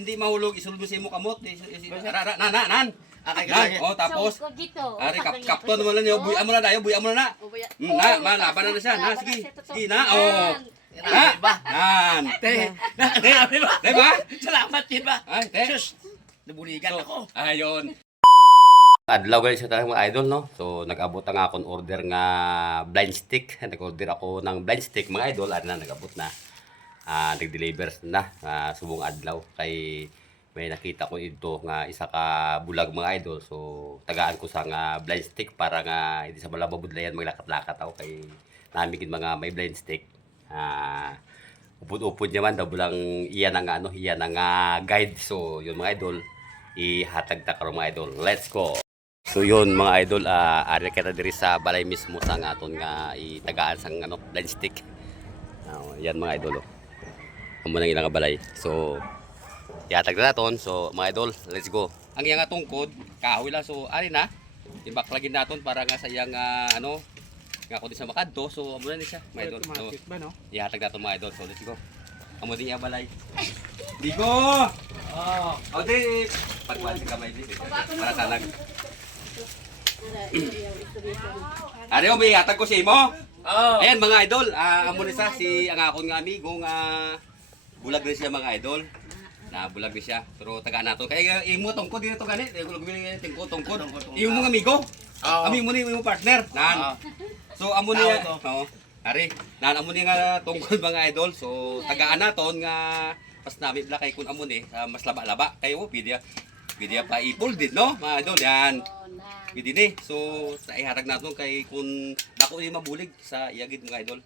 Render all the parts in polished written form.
Hindi mahulog, isulod mo sa imo kamot. Nan. Oh, tapos ari kapton mo lang yo, buya mo na dayo, buya mo na. Na, malaban na siya. Na, sige. Sige na. Oh. Na, nan. Te, ba? Diba? Salamat din ba? Ay, te. Sus, nabuligan ako. Ayun. Adlaw guys sa talagang mga idol, no? So, nag-abot na nga akong order nga blind stick. Nag-order ako ng blind stick mga idol. Ano na, nag-abot na. Nag-deliver na. Subong adlaw. Kay may nakita ko ito nga isa ka bulag mga idol. So, tagaan ko sa nga blind stick para nga hindi sa malababudlayan maglakat-lakat ako kay namigin mga may blind stick. Upod-upod naman daw bulang iyan ang iyan ang guide. So, yun mga idol. Ihatag ta karon mga idol. Let's go. So yun mga idol, ari kita diri sa balay mismo sa aton nga itagaan sang blind stick. Yan mga idol. Amo nang ilang balay. So ihatag na naton. So mga idol, let's go. Ang iyang tungkod, kahoy lang. So ari na. Ibaklagin naton para nga sa iyang nga kun sa makadto. So amo na ni siya mga idol. So ihatag naton mga idol. So let's go. Amo din iya balay. Digo. Oh, di pagpasig kamay di. Para salag. Ari mo ihatag ko si imo. Ayan mga idol, amo ni sa si ang akon nga amigo nga bulag rin siya mga idol. Na bulag rin siya. Pero taga nato kay imo tungkod dito gani, bulag rin tungkod. Imo mga amigo. Ami mo ni imo partner. Nan. So amo ni Ari, nan amo ni nga tungkod mga idol. So tagaan naton nga pas nami bla kay kun amo ni mas laba-laba kayo Pwede pa ipol din no mga idol yan. Pwede ni. So sa ihatag naton kay kun dako ni mabulig sa iyagid mga idol.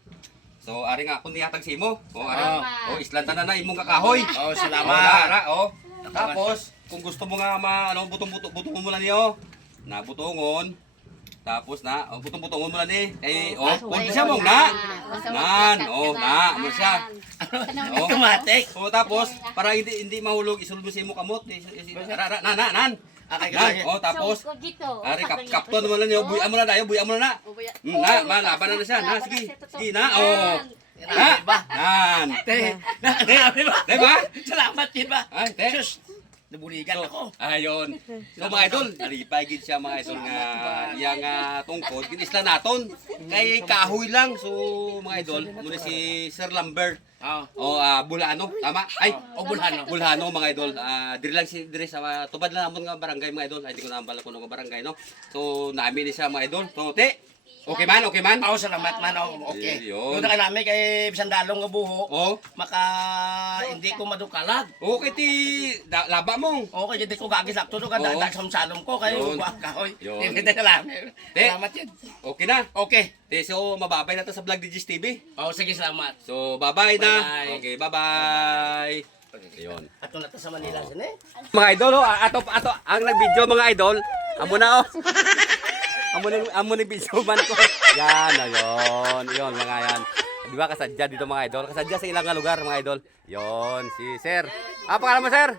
So ari nga kun ihatag si imo. Ari. Islanta na imong kakahoy. Salamat. Tapos kung gusto mo nga butong-butong mo lang niyo. Na butongon. Tapos na butong-butongon mo lang ni. Kay pwede siya mong na. Nan, na mo siya. Automatic. Tapos para hindi mahulog, isulod mo sa imo kamot. Nan. Tapos ari kapton mo lang yo, buya mo na dayo, buya mo na. Na, malaban na siya. Na, sige. Sige na. Nan. Te, ba? Diba? Salamat din ba? Ay, te. Sus, nabuligan ako. Ayun. So mga idol, nalipay gid siya mga idol nga yang tungkod ginisla naton. Kay kahoy lang. So mga idol, muna si Sir Lambert. Bulano, tama? Ay, Bulhano mga idol. Diri sa tubad lang namon nga barangay mga idol. Ay, hindi ko na ambala kuno nga barangay no. So naami ni siya mga idol. So te, okay man? Salamat man. Okay. Yun. Doon na namin kay Bisandalong nga buho. Hindi ko madukalag. Okay ti laba mo. Okay, hindi ko gagis akto doon. Dadag sa salom ko kayo. Kahoy. Hindi na lang. Salamat yan. Okay na. Okay. So mababay na to sa Vlog Digis TV. Sige, salamat. So bye-bye na. Bye-bye. Okay, bye-bye. Ayun. Ato na to sa Manila sini. Mga idol, ato ang nag-video mga idol. Amo na amo ni video man ko. Yan, ayun. Yon mga yan. Di ba kasadya dito mga idol? Kasadya sa ilang lugar mga idol. Yon, si Sir. Apa pangalan mo, Sir?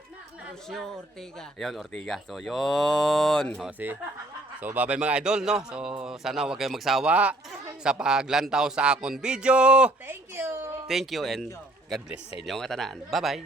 Lucio Ortega. Ayun, Ortega. So, yon. So, bye-bye mga idol, no? So, sana huwag kayong magsawa sa paglantaw sa akong video. Thank you. Thank you and God bless sa inyong tanan. Bye-bye.